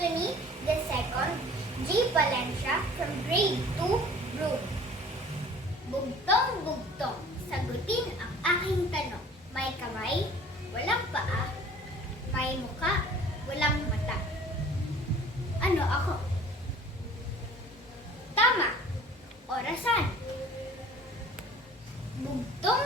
Anthony II G. Valencia from grade 2, Broome. Bugtong-bugtong, sagutin ang aking tanong. May kamay, walang paa, may muka, walang mata. Ano ako? Tama. Orasan. Bugtong